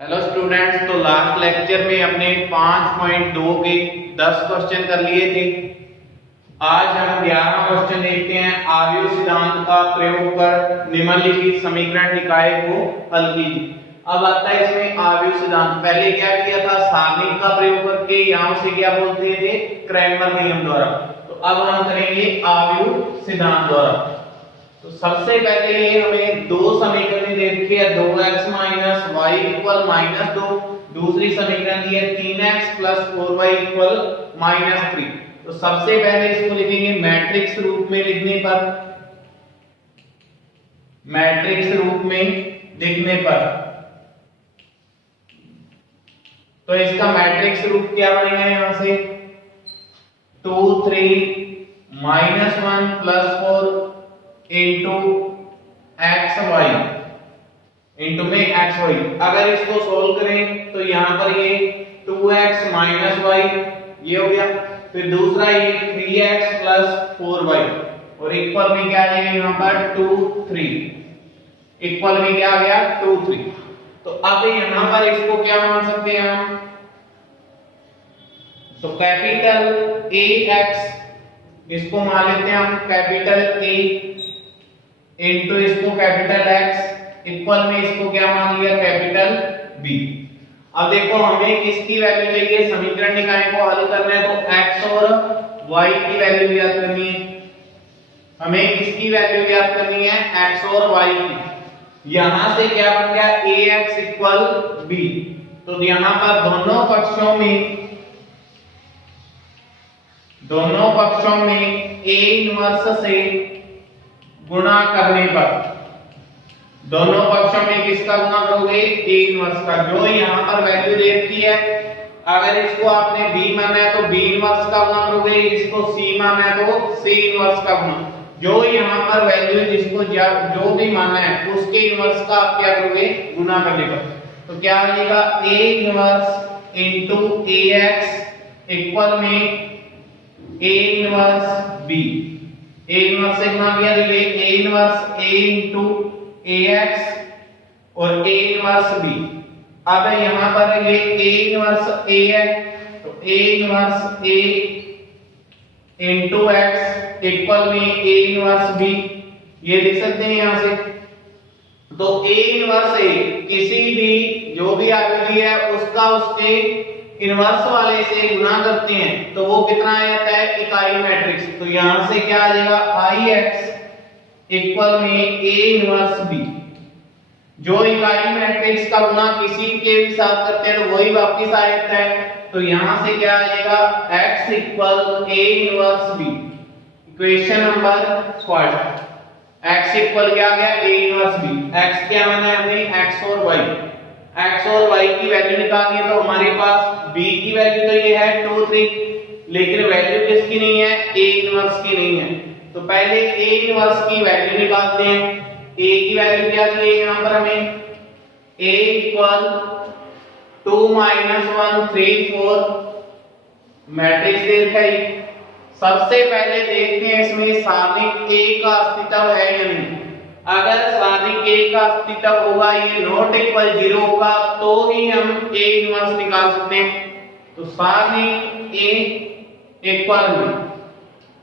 Hello students, तो last lecture में हमने 5.2 के 10 क्वेश्चन कर लिए थे। आज हम 11वां क्वेश्चन देखते हैं। आव्यूह सिद्धांत का प्रयोग कर निम्नलिखित समीकरण निकाय को हल कीजिए। अब आता है इसमें आव्यूह सिद्धांत। पहले क्या किया था, सारणिक का प्रयोग करके, यहां से क्या बोलते थे, क्रैमर नियम द्वारा। तो अब हम करेंगे आव्यूह सिद्धांत द्वारा। तो सबसे पहले ये हमें दो समीकरण दे रखी है, 2x - y = -2। दूसरी समीकरण दी है 3x + 4y = -3। तो सबसे पहले इसको लिखेंगे मैट्रिक्स रूप में लिखने पर, मैट्रिक्स रूप में लिखने पर तो इसका मैट्रिक्स रूप क्या बनेगा, यहां से 2 3 -1 + 4 into xy into में xy। अगर इसको सोल्व करें तो यहां पर ये 2x - y ये हो गया, फिर दूसरा ये 3x + 4y और इक्वल में क्या आ जाएगा, यहां पर 2 3, इक्वल में क्या आ गया 2 3। तो अब यहां पर इसको क्या मान सकते हैं हम, तो कैपिटल AX इसको मान लेते हैं हम कैपिटल A इनटू इसको कैपिटल X इक्वल में इसको क्या मान लिया कैपिटल B। अब देखो हमें किसकी वैल्यू चाहिए, समीकरण निकाय को हल करना है तो x और y की वैल्यू ज्ञात करनी है। हमें किसकी वैल्यू ज्ञात करनी है, x और y की। यहां से क्या बन गया ax = b। तो यहां पर दोनों पक्षों में a इनवर्स से गुणा करने पर, दोनों पक्षों में किसका गुणा करोगे, a इनवर्स का। जो यहां पर वैल्यू दे रखी है, अगर इसको आपने b माना है तो b इनवर्स का गुणा करोगे, इसको c माना है तो c इनवर्स का गुणा। जो यहां पर वैल्यू जिसको जो भी माना है उसके इनवर्स का आप क्या करोगे, गुणा कर लेगा। तो क्या आ जाएगा a inverse into ax equal में a inverse b। a inverse से गुणा किया तो ये a inverse a into ax और a इनवर्स b। अब यहां पर ये a इनवर्स a है तो a inverse a into x equal में a इनवर्स b, ये लिख सकते हैं यहां से। तो a इनवर्स a किसी भी जो भी आकृति है उसका उसके इनवर्स वाले से गुणा करते हैं तो वो कितना आ जाता है, इकाई मैट्रिक्स। तो यहां से क्या आ जाएगा Ix इक्वल में a इनवर्स b। जो इकाई मैट्रिक्स का गुणा किसी के भी साथ करते हैं तो वही वापस आ जाता है। तो यहां से क्या आ जाएगा x equal a inverse b। Equation number first, x equal क्या आ गया a इनवर्स b। x क्या माना है हमने, x और y। x और y की वैल्यू निकालनी है तो हमारे पास b की वैल्यू तो ये है 2 3, लेकिन वैल्यू किसकी नहीं है, a इनवर्स की नहीं है। तो पहले a इनवर्स की वैल्यू निकालते हैं। a की वैल्यू क्या दी है यहां पर हमें, a इक्वल 2 - 1 3 4 मैट्रिक्स दे रखा है। सबसे पहले देखते हैं इसमें सारणिक a का अस्तित्व है या नहीं। अगर सारणिक a का अस्तित्व होगा, ये नॉट इक्वल 0 होगा, तो ही हम a इनवर्स निकाल सकते हैं। तो सारणिक a इक्वल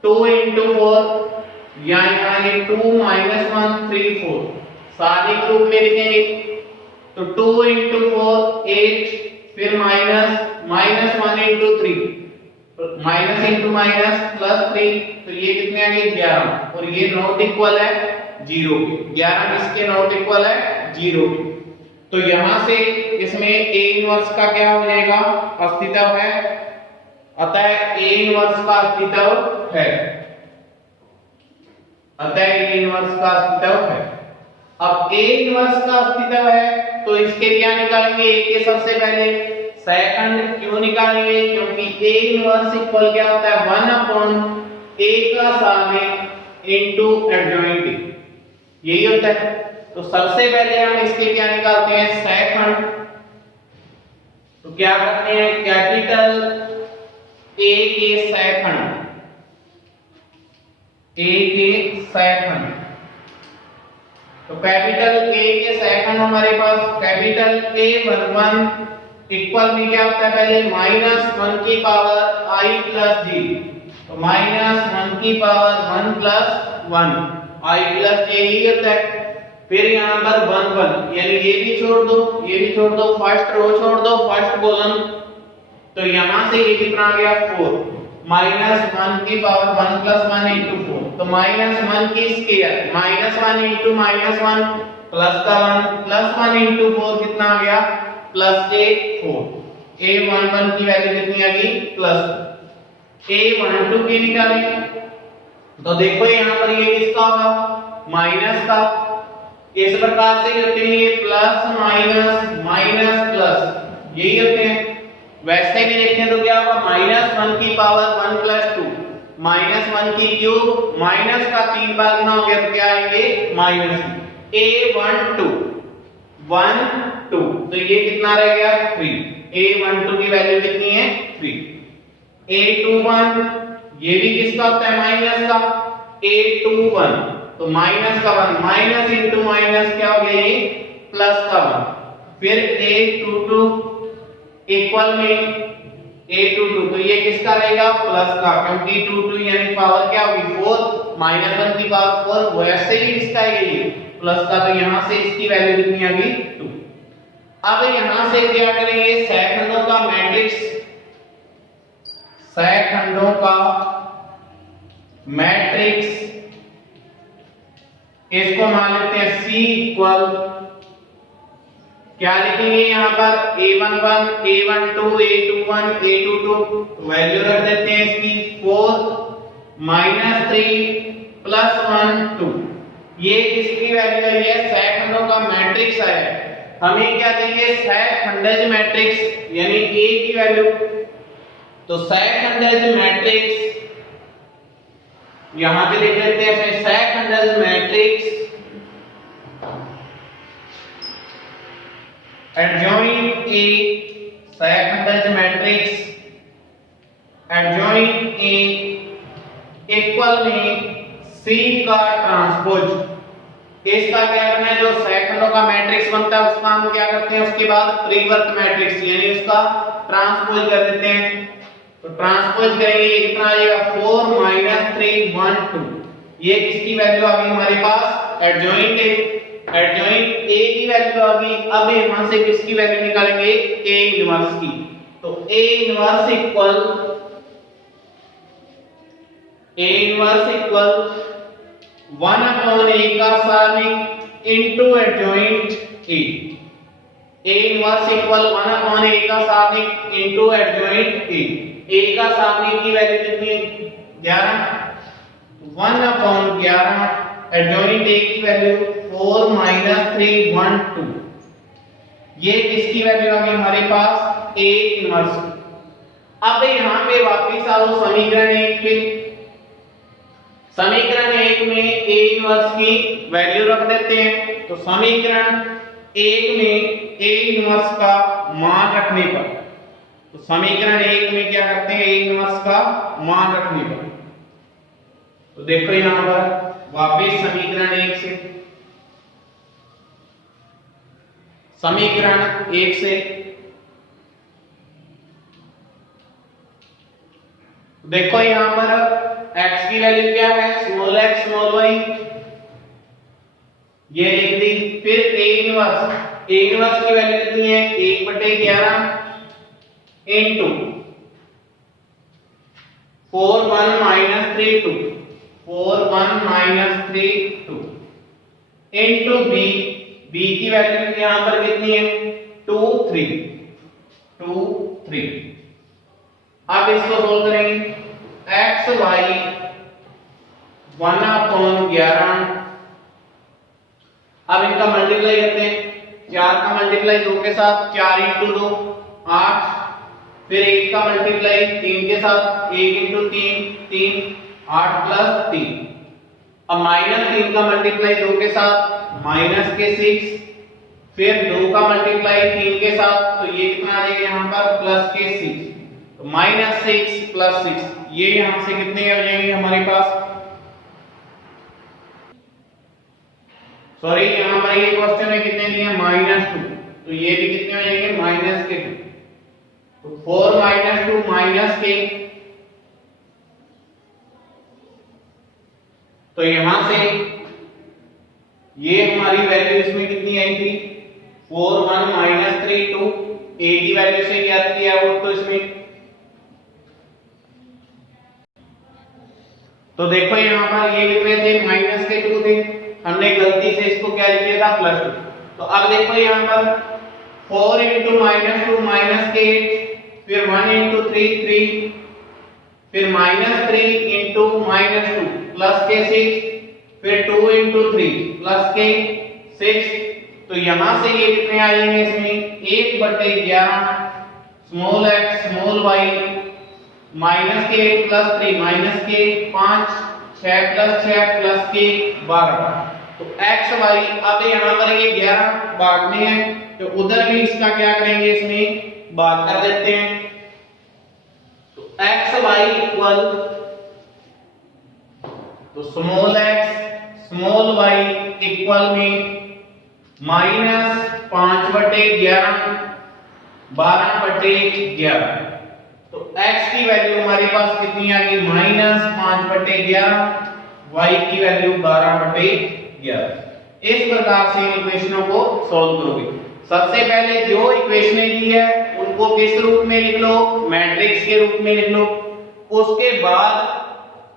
2 * 4 या यहां ये 2 - 1 3 4 सारणिक रूप में लिखेंगे तो 2 * 4 8, फिर minus -1 * 3, minus into minus plus 3, तो ये कितने आ गए 11, और ये नॉट इक्वल है 0 के। 11 किसके नॉट इक्वल है, 0 के। तो यहां से इसमें a इनवर्स का क्या हो जाएगा, अस्तित्व है। अतः a इनवर्स का अस्तित्व है, अतः a इनवर्स का अस्तित्व है। अब a इनवर्स का अस्तित्व है तो इसके क्या निकालेंगे, a के सबसे पहले सेकंड क्यों निकालेंगे, क्योंकि a इनवर्स इक्वल क्या होता है 1/a का सारणिक इनटू एडजॉइंट, यही होता है। तो सबसे पहले हम इसके क्या निकालते हैं, सेकंड। तो क्या करते हैं, कैपिटल A के सेकंड, A के सेकंड तो कैपिटल ए के सेकंड हमारे पास कैपिटल A11 इक्वल में क्या होता है, पहले -1 की पावर I प्लस J, तो -1 की power 1 plus 1 I plus J ही होता है। फिर यहाँ पर 1 1 यानी ये भी छोड़ दो, ये भी छोड़ दो, फर्स्ट रो छोड़ दो, फर्स्ट कॉलम, तो यहाँ से ये कितना आ गया 4, -1 की पावर 1 प्लस 1 into 4, तो -1 की स्क्वायर -1 into -1 प्लस का 1 प्लस 1 into 4 कितना आ गया प्लस A4। A11 की वैल्यू कितनी आ गई प्लस। A12 की निकालें तो देखो यहाँ पर ये किसका होगा माइनस का, इस प्रकार से होते हैं ये प्लस माइनस माइनस प्लस यही होते हैं। वैसे भी देखें तो क्या होगा -1 की पावर 1 प्लस 2, -1 की क्यूब माइनस का 3 बार गुना हो गया तो क्या आएंगे माइनस। A12 1 2 तो ये कितना रह गया 3, A12 की वैल्यू कितनी है 3। A21 ये भी किसका होता है माइनस का, A21 तो माइनस का 1 माइनस इंटू माइनस क्या हो गया ये प्लस का 1। फिर A22 इक्वल में A22 तो ये किसका रहेगा प्लस का, क्योंकि 22 यानी पावर क्या होगी 4, -1 की पावर 4 वैसे ही किसका है ये प्लस का, तो यहां से इसकी वैल्यू कितनी आ गई 2। अब यहां से क्या करेंगे सेकंडों का मैट्रिक्स, सेकंडों का मैट्रिक्स इसको मान लेते हैं C इक्वल क्या लिखेंगे यहाँ पर A11 A12 A21 A22 value रख देते हैं इसकी 4 -3 प्लस 1 2। ये किसकी वैल्यू है, ये सेकंडों का मैट्रिक्स है। हमें क्या चाहिए सेकंडज मैट्रिक्स यानी A की वैल्यू, तो सेकंडज मैट्रिक्स यहां पे लिख लेते हैं सेकंडज matrix adjoint A, secondary matrix adjoint A equal में C का ट्रांसपोज। इसका क्या करना है, जो सेकंडों का मैट्रिक्स बनता है उसका हम क्या करते हैं उसके बाद त्रिवर्त मैट्रिक्स यानी उसका ट्रांसपोज कर देते हैं। तो ट्रांसपोज करेंगे कितना आ जाएगा 4 -3 1 2। ये किसकी वैल्यू आ गई हमारे पास एडजॉइंट A, एडजॉइंट A की वैल्यू आ गई। अब यहां से किसकी वैल्यू निकालेंगे A इनवर्स की, तो A inverse equal A inverse equal 1/A का सारणिक into adjoint A। A inverse equal 1/A का सारणिक इनटू एडजॉइंट A। A का सारणिक की वैल्यू कितनी है 11, 1/11 एडजॉइंट A की वैल्यू 4 -3 1 2। ये किसकी वैल्यू आ गई हमारे पास A इनवर्स। अब यहां पे वापस आओ समीकरण 1 पे, समीकरण 1 में A इनवर्स की वैल्यू रख देते हैं। तो समीकरण 1 में A इनवर्स का मान रखने पर, तो समीकरण 1 में क्या करते हैं A इनवर्स का मान रखने पर, तो देखो यहां पर वापस समीकरण 1 से, समीकरण 1 से देखो यहां पर x की वैल्यू क्या है स्मॉल x स्मॉल y, ये लिख दी। फिर A इनवर्स की वैल्यू कितनी है 1/11 इनटू 4 1 -3 2 4 1 -3 2 इनटू b की वैल्यू यहां पर कितनी है 2 3 2 3। अब इसको सोल्व करेंगे x y 1/11। अब इनका मल्टीप्लाई करते हैं, 4 का मल्टीप्लाई 2 के साथ 4 × 2 8, फिर 1 का मल्टीप्लाई 3 के साथ 1 × 3 3 8 + 3। अब -3 का मल्टीप्लाई 2 के साथ माइनस के 6, फिर 2 का मल्टीप्लाई 3 के साथ, तो ये कितना आ जाएगा यहाँ पर प्लस के 6, तो -6 + 6 ये यहां से कितने हो जाएंगे हमारे पास सॉरी यहाँ पर ये क्वेश्चन में कितने दिए -2, तो ये भी कितने हो जाएंगे -2। तो 4 - 2 -k, तो यहां से ये हमारी वैल्यू इसमें कितनी आई थी 4 1 -3 2, a की वैल्यू से ज्ञात किया वो तो इसमें, तो देखो यहाँ पर ये लिख रहे थे -2 थे, हमने गलती से इसको क्या लिख दिया था +2। तो अब देखो यहाँ पर 4 × -2 -k, फिर 1 × 3 3, फिर -3 × -2 +k 6, फिर 2 × 3 +k 6। तो यहां से ये कितने आ जाएंगे इसमें 1/11 small x small y -k +3 -k 5 6 + 6 + k 12। तो x y अब यहां पर ये 11 भागने हैं, तो उधर भी इसका क्या करेंगे इसमें भाग कर देते हैं। तो x y इक्वल, तो small x small y equal में -5/11 12/11। तो x की वैल्यू हमारे पास कितनी आ गई -5/11, y की वैल्यू 12/11। इस प्रकार से इन इक्वेशनों को सॉल्व करोगे। सबसे पहले जो इक्वेशनें दी है उनको किस रूप में लिख लो, मैट्रिक्स के रूप में लिख लो। उसके बाद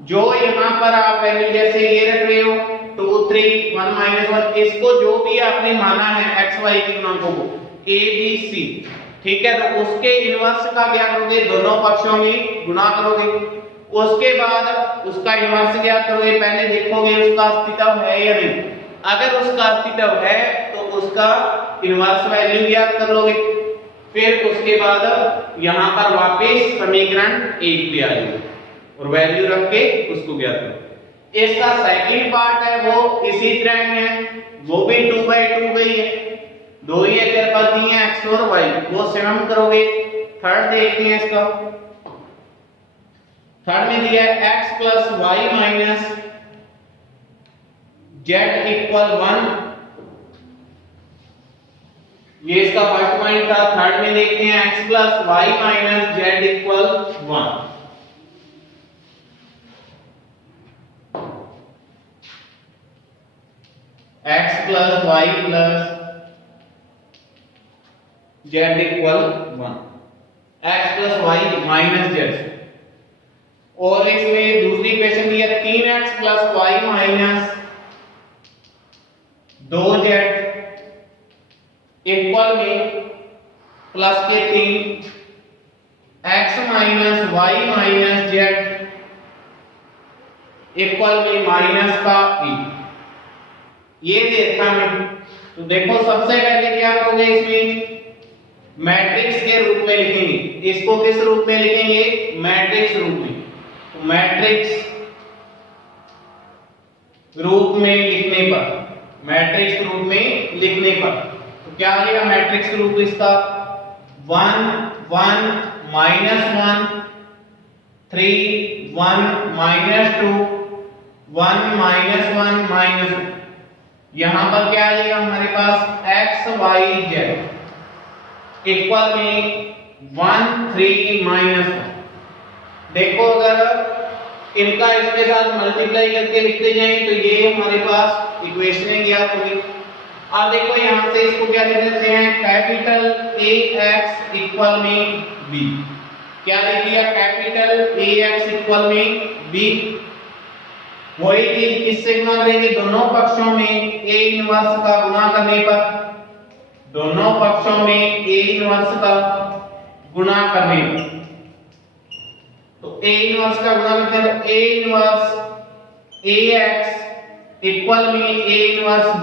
जो यहां पर आप वैल्यू जैसे ये रख रहे हो 2 3 1 -1, इसको जो भी आपने माना है x y के गुणांकों को a b c, ठीक है, तो उसके इनवर्स का क्या करोगे दोनों पक्षों में गुणा करोगे। उसके बाद उसका इनवर्स ज्ञात करोगे, पहले देखोगे उसका अस्तित्व है या नहीं, अगर उसका अस्तित्व है तो उसका इनवर्स वैल्यू ज्ञात कर लोगे। फिर उसके बाद यहां पर वापस समीकरण 1 पे आ जाओगे और वैल्यू रख के उसको ज्ञात करो। इसका सेकंड पार्ट है वो इसी तरह है, वो भी 2/2 गई है, दो ही अचर पद दिए हैं x और y, वो सेम करोगे। थर्ड देखते हैं इसका, थर्ड में दिया है x + y - z = 1, ये इसका फर्स्ट पॉइंट था। थर्ड में देखते हैं x + y - z = 1। x + y + z = 1, x + y - z। और इसमें दूसरी इक्वेशन दी है 3x + y - 2z इक्वल में प्लस के 3 x - y - z इक्वल में माइनस का 1, ये दे रखा है। तो देखो सबसे पहले क्या करोगे इसमें मैट्रिक्स के रूप में लिखेंगे, इसको किस रूप में लिखेंगे मैट्रिक्स रूप में। तो मैट्रिक्स रूप में लिखने पर, मैट्रिक्स रूप में लिखने पर तो क्या आ जाएगा मैट्रिक्स रूप इसका 1 1 -1 3 1 -2 1 -1 -2। यहां पर क्या आ जाएगा हमारे पास x y z इक्वल में 1 3 -1। देखो अगर इनका इसके साथ मल्टीप्लाई करके लिखते जाएं तो ये हमारे पास इक्वेशनें ज्ञात होगी। अब देखो यहां से इसको क्या लिख देते हैं कैपिटल AX इक्वल में B, क्या लिख दिया कैपिटल AX इक्वल में B। वही चीज किससे गुणा करेंगे दोनों पक्षों में A इनवर्स का गुणा करने पर, दोनों पक्षों में A इनवर्स का गुणा करने पर। तो A इनवर्स का गुणा करते हैं तो A इनवर्स AX इक्वल में A inverse B।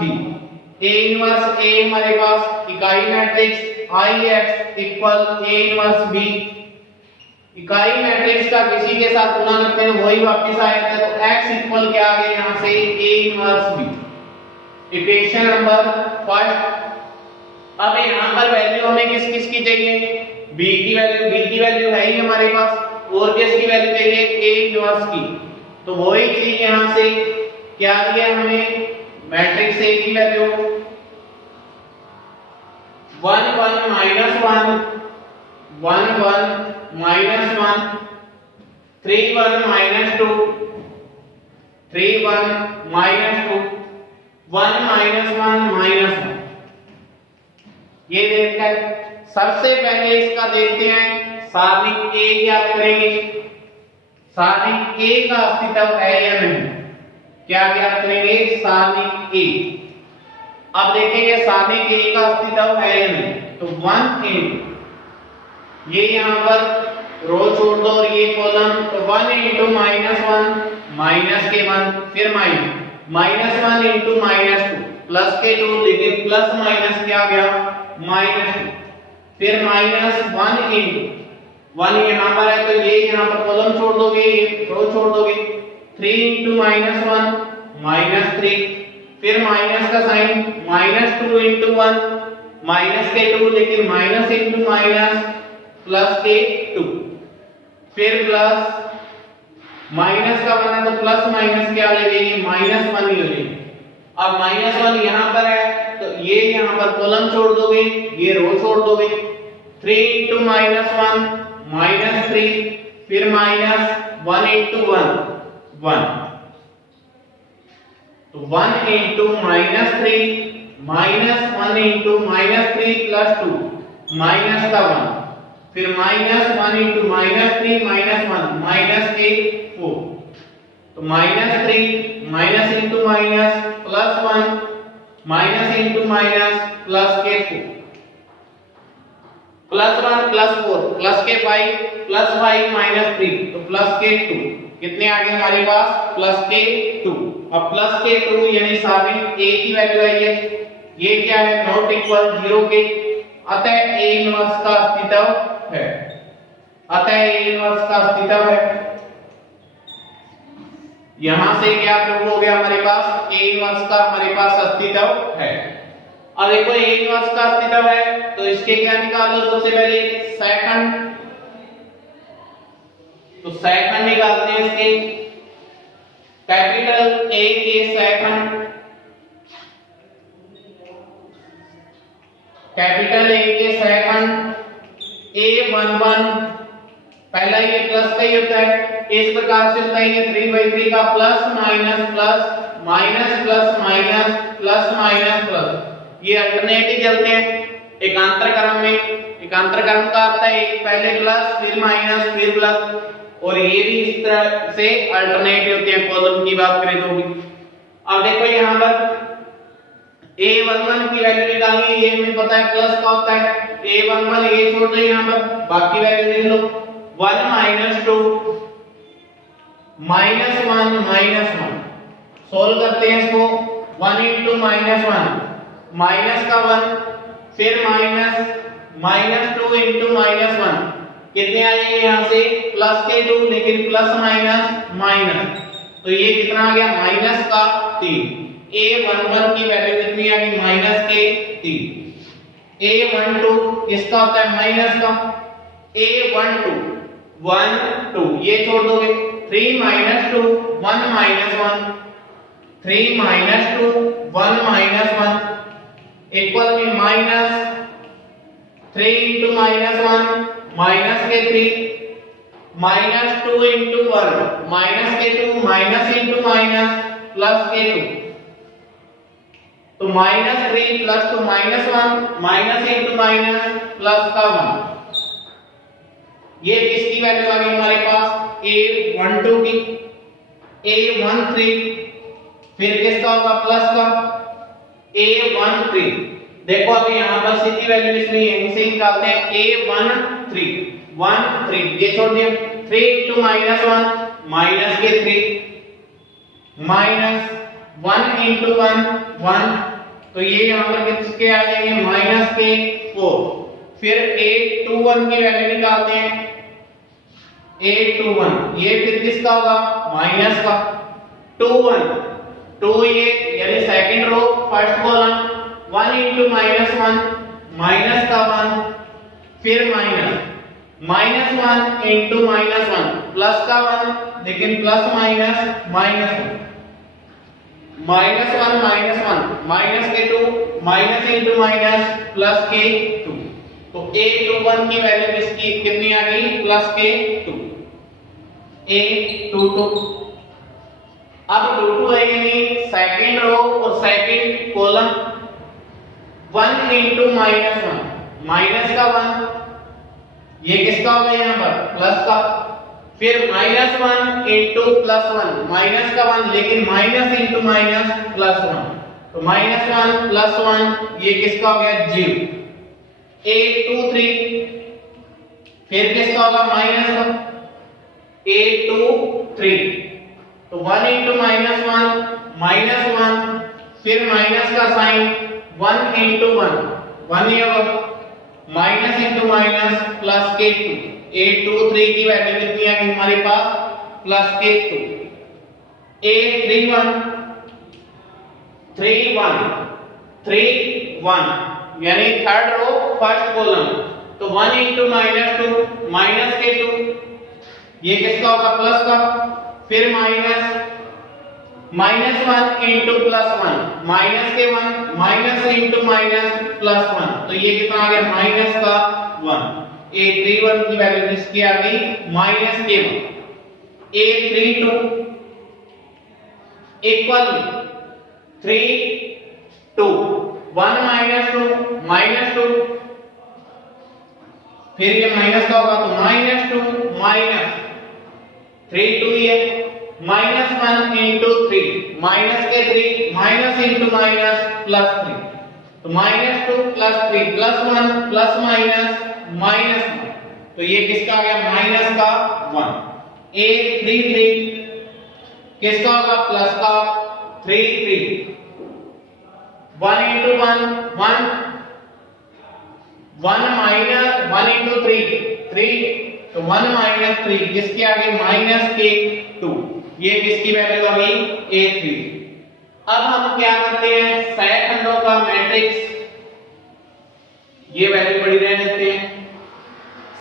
A inverse A हमारे पास इकाई matrix IX equal A inverse B। इकाई मैट्रिक्स का किसी के साथ गुणा करते हैं वही वापस आ जाता है। तो x इक्वल क्या आ गया यहां से A inverse B, equation number 5। अब यहां पर वैल्यू हमें किस किस की चाहिए B की वैल्यू है ही हमारे पास, और किसकी वैल्यू चाहिए A इनवर्स की। तो वही चीज यहां से क्या दिया हमें मैट्रिक्स ए की वैल्यू 1 1 -1 1 1 -1 3 1 -2 3 1 -2 1 -1 -1। ये देखकर सबसे पहले इसका देखते हैं सारणी ए ज्ञात करेंगे। सारणी ए का अस्तित्व है या नहीं, क्या ज्ञात करेंगे? सारणी ए। अब देखेंगे सारणी ए का अस्तित्व है या नहीं। तो 1 इन ये यहां पर रो छोड़ दो और ये कॉलम, तो 1 × -1 माइनस के 1 फिर -1 × -2 प्लस के 2, लेकिन प्लस माइनस क्या आ गया? -2 फिर -1 × 1 यहां पर है तो ये यहां पर कॉलम छोड़ दोगे, ये रो छोड़ दोगे। 3 × -1 -3 फिर माइनस का साइन -2 × 1 माइनस के 2, लेकिन माइनस × माइनस प्लस के 2 फिर प्लस माइनस का 1 है तो प्लस माइनस क्या आ जाएगी? -1 ही हो जाएगी। अब -1 यहां पर है तो ये यहां पर कॉलम छोड़ दोगे, ये रो छोड़ दोगे। 3 × -1 -3 फिर -1 × 1 1 तो 1 × -3 -1 × -3 प्लस 2 माइनस का 1 फिर -1 × -3 -1 माइनस के 4 तो -3 minus × minus plus 1 minus × minus plus के 4 प्लस 1 प्लस 4 प्लस के 5 प्लस 5 -3 तो प्लस के 2 कितने आ गए हमारे पास? प्लस के 2। अब प्लस के 2 यानी सारणी ए की वैल्यू आई है, ये क्या है? नॉट इक्वल 0 के, अतः ए इनवर्स का अस्तित्व है। अतः ए इनवर्स का अस्तित्व है। यहां से क्या प्रूव हो गया हमारे पास? ए इनवर्स का हमारे पास अस्तित्व है। अब देखो ए इनवर्स का अस्तित्व है तो इसके क्या निकाल लो? सबसे पहले सेकंड, तो सेकंड निकालते हैं इसके। कैपिटल ए के सेकंड, कैपिटल ए के सेकंड A11 पहला ये प्लस का ही होता है, इस प्रकार से होता है ये 3/3 का plus minus plus minus plus minus plus minus plus, ये अल्टरनेट ही चलते हैं एकांतर क्रम में। एकांतर क्रम का अर्थ है पहले प्लस फिर माइनस फिर प्लस, और ये भी इस तरह से अल्टरनेट होते हैं कॉलम की बात करें तो भी। अब देखो यहाँ पर A11 की वैल्यू निकालनी है, ये हमें पता है प्लस का होता है। A11 ये छोड़ दो यहाँ पर, बाकी वैल्यू देख लो। 1 - 2 -1 -1 सोल्व करते हैं इसको। 1 × -1 माइनस का 1 फिर माइनस -2 × -1 कितने आएंगे यहाँ से? प्लस के 2, लेकिन प्लस माइनस माइनस, तो ये कितना आ गया? माइनस का 3। A11 की वैल्यू कितनी आ गई? माइनस के 3। A12 किसका होता है? माइनस का। A12 1 2 ये छोड़ दोगे। 3 - 2 1 -1 3 - 2 1 -1 इक्वल में माइनस 3 × -1 माइनस के 3 -2 × 1 माइनस के 2 माइनस × माइनस प्लस के 2, तो -3 प्लस 2 -1 माइनस × माइनस प्लस का 1। ये किसकी वैल्यू आ गई हमारे पास? A12 की। A13 फिर किसका होगा? प्लस का। A13 देखो अभी यहाँ पर सीधी वैल्यू इसमें यहीं से निकालते हैं। A13 ये छोड़ दिया। 3 × -1 माइनस के 3 माइनस 1 × 1 तो ये यहाँ पर किसके आ जाएंगे? माइनस के 4। फिर A21 की वैल्यू निकालते हैं। A21 ये फिर किसका होगा? माइनस का। 2 ये यानी second row first column 1 × -1 minus का 1 फिर माइनस -1 × -1 प्लस का 1, लेकिन प्लस माइनस माइनस 1 -1 माइनस के 2 माइनस इंटू माइनस प्लस के 2। तो a21 की वैल्यू किसकी कितनी आ गई प्लस के 2 a22। अब 22 है यानी सेकंड रो और सेकंड कॉलम 1 इंटू -1 माइनस का 1 ये किसका हो गया यहाँ पर प्लस का, फिर -1 इंटू +1 माइनस का 1 लेकिन माइनस इंटू माइनस +1 तो -1 +1 ये किसका हो गया 0 a23। फिर किसका होगा माइनस का a23 तो 1 इंटू -1 -1 फिर माइनस का साइन 1 इंटू 1 ही होगा माइनस इंटू माइनस प्लस के 2 a23 की वैल्यू कितनी आ गई हमारे पास प्लस के 2 a31 31 यानी थर्ड रो फर्स्ट कॉलम तो 1 इंटू -2 माइनस के 2 ये किसका होगा प्लस का, फिर -1 इंटू +1 माइनस के 1 माइनस इंटू माइनस +1 तो ये कितना आ गया माइनस का 1 a31 की वैल्यू किसकी आ गई माइनस के 1 a32 इक्वल 3 2 1 -2 -2 फिर ये माइनस का होगा तो -2 माइनस 3 2 ये -1 इंटू 3 माइनस के 3 माइनस इंटू माइनस प्लस 3 तो -2 plus 3 plus 1 plus minus minus 1 तो ये किसका आ गया माइनस का 1 a33 किसका होगा प्लस का 3 3 1 इंटू 1 1 1 माइनस 1 इंटू 3 3 तो 1 माइनस 3 किसके आगे माइनस के 2 ये किसकी वैल्यू आ गई a3। अब हम क्या करते हैं सहखंडों का मैट्रिक्स ये वैल्यू बड़ी रहने देते हैं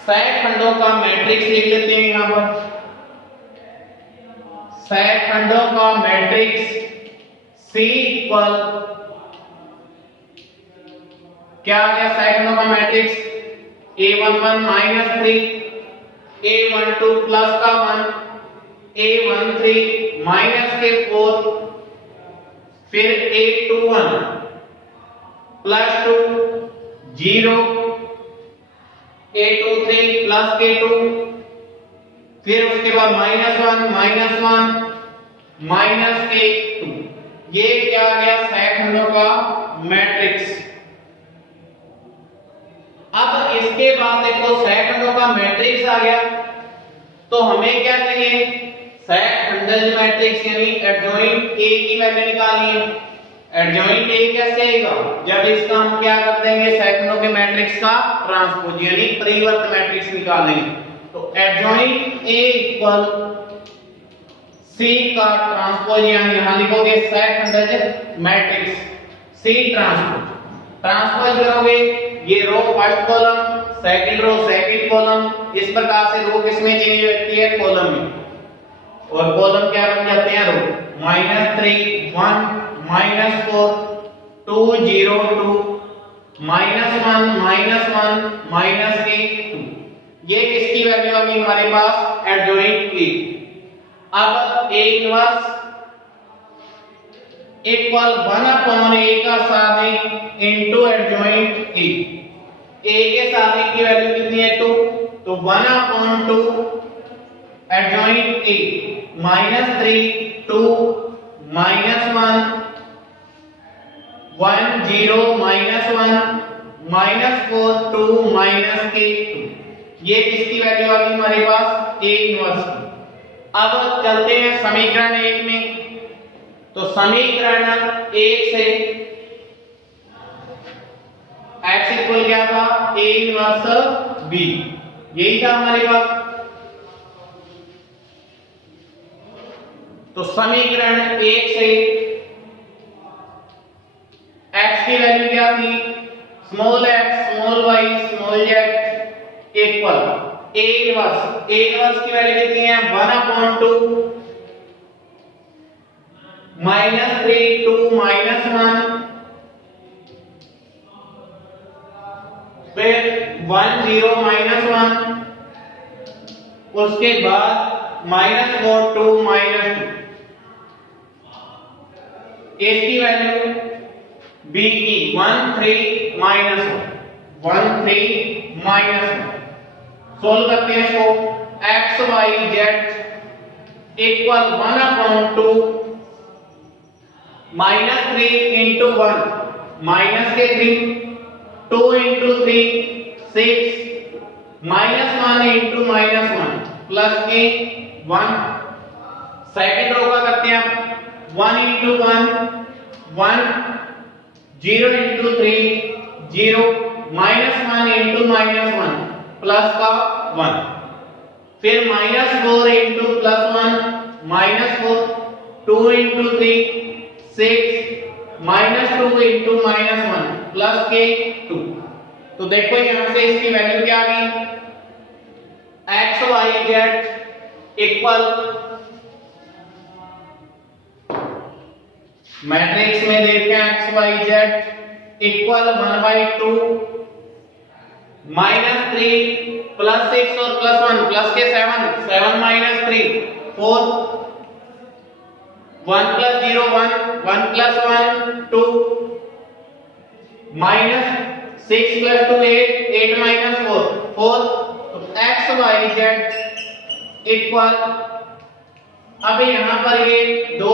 सहखंडों का मैट्रिक्स लिख लेते हैं यहां पर सहखंडों का मैट्रिक्स C इक्वल क्या आ गया सहखंडों का मैट्रिक्स a11 -3 a12 प्लस का 1 a13 माइनस के 4 फिर a21 प्लस 2 0 a23 प्लस के 2 फिर उसके बाद -1 माइनस के 2 ये क्या आ गया सहखंडों का मैट्रिक्स। अब इसके बाद देखो सहखंडों का मैट्रिक्स आ गया तो हमें क्या चाहिए सहखंडज मैट्रिक्स यानी एडजॉइंट A की वैल्यू निकालनी है। एडजॉइंट A कैसे आएगा जब इसका हम क्या कर देंगे सहखंडों के मैट्रिक्स का ट्रांसपोज यानी परिवर्त मैट्रिक्स निकाल लेंगे तो एडजॉइंट A इक्वल C का ट्रांसपोज यानी यहां लिखोगे सहखंडज मैट्रिक्स C ट्रांसपोज करोगे ये row first column second row second column इस प्रकार से रो किसमें चेंज होती है कॉलम में और कॉलम क्या बन जाते हैं रो -3 1 -4 2 0 2 -1 माइनस के 2 ये किसकी वैल्यू आ गई हमारे पास एडजॉइंट A। अब A इनवर्स इक्वल 1/A का साधक इनटू एडजॉइंट A के साधक की वैल्यू कितनी है 2 तो 1/2 एडजॉइंट A -3 2 -1 1 0 -1 -4 2 माइनस के 2 ये किसकी वैल्यू आ गई हमारे पास A इनवर्स की। अब चलते हैं समीकरण 1 में तो समीकरण 1 से x इक्वल क्या था A इनवर्स B यही था हमारे पास। तो समीकरण 1 से x की वैल्यू क्या थी small x small y small z equal A inverse की वैल्यू कितनी है 1/2 -3 2 -1, फिर 1 0 -1, उसके बाद -4 2 -2। इसकी वैल्यू b की 1 3 -1 1 3 -1। सोल्व करते हैं इसको। x y z equal 1/2 -3 into 1 minus के 3 2 into 3 6 -1 into -1 प्लस के 1। सेकंड रो का करते हैं 1 into 1 1 0 into 3 0 -1 into -1 प्लस का 1। फिर -4 into +1 -4 2 into 3 6 -2 into -1 प्लस के 2। तो देखो यहां से इसकी वैल्यू क्या आ गई, x y z equal matrix में देखते हैं x y z इक्वल 1/2 -3 +6 और +1 प्लस के 7 7 -3 4 1 + 0 1 1 + 1 2 -6 + 2 8 8 -4 4। तो x y z इक्वल, अब यहां पर ये दो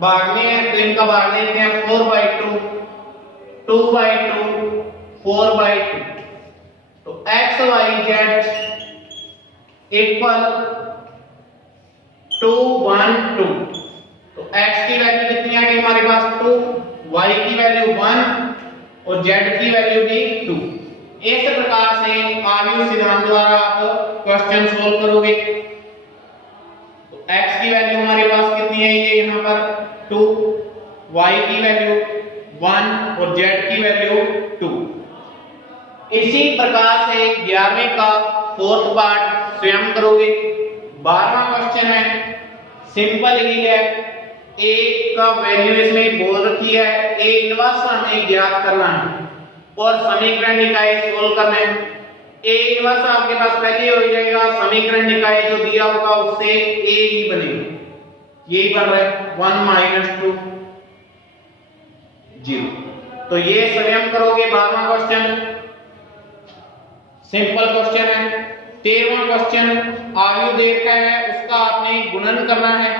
भागने हैं तो इनका भाग लेते हैं 4/2 2/2 4/2। तो x y z इक्वल 2 1 2। तो x की वैल्यू कितनी आ गई हमारे पास 2, y की वैल्यू 1 और z की वैल्यू भी 2। इस प्रकार से आव्यूह सिद्धांत द्वारा आप क्वेश्चन सोल्व करोगे। तो x की वैल्यू हमारे पास कितनी है, ये यहां पर 2, y की वैल्यू 1 और z की वैल्यू 2। इसी प्रकार से 11वें का फोर्थ पार्ट स्वयं करोगे। 12वां क्वेश्चन है, सिंपल ही है, a का वैल्यू इसमें बोल रखी है, a इनवर्स हमें ज्ञात करना है और समीकरण निकाय सोल्व करना है। a इनवर्स आपके पास पहले हो जाएगा, समीकरण निकाय जो दिया होगा उससे a ही बनेगा, यही बन रहा है 1 - 2 0। तो ये स्वयं करोगे। 12वां क्वेश्चन सिंपल क्वेश्चन है। 13वां क्वेश्चन आव्यूह दे रखा है, उसका आपने गुणन करना है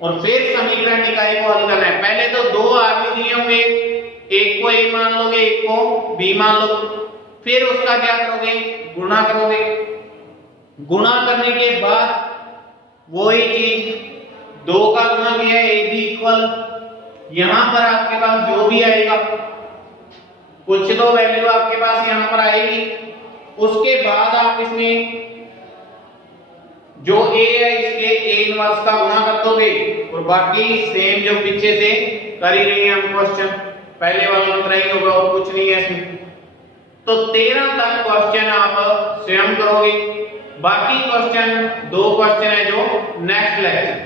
और फिर समीकरण निकाय को हल करना है। पहले तो दो आव्यूह दिए होंगे, एक को a मान लोगे, एक को b मान लो, फिर उसका क्या करोगे, गुणा करोगे। गुणा करने के बाद वही चीज 2 का गुणा किया है a b इक्वल, यहां पर आपके पास जो भी आएगा कुछ तो वैल्यू आपके पास यहां पर आएगी। उसके बाद आप इसमें जो a है इसके a इनवर्स का गुणा कर दोगे और बाकी सेम जो पीछे से कर ही रही है हम क्वेश्चन, पहले वाला उतना ही होगा और कुछ नहीं है इसमें। तो 13 तक क्वेश्चन आप स्वयं करोगे। बाकी क्वेश्चन 2 क्वेश्चन है जो नेक्स्ट लेक्चर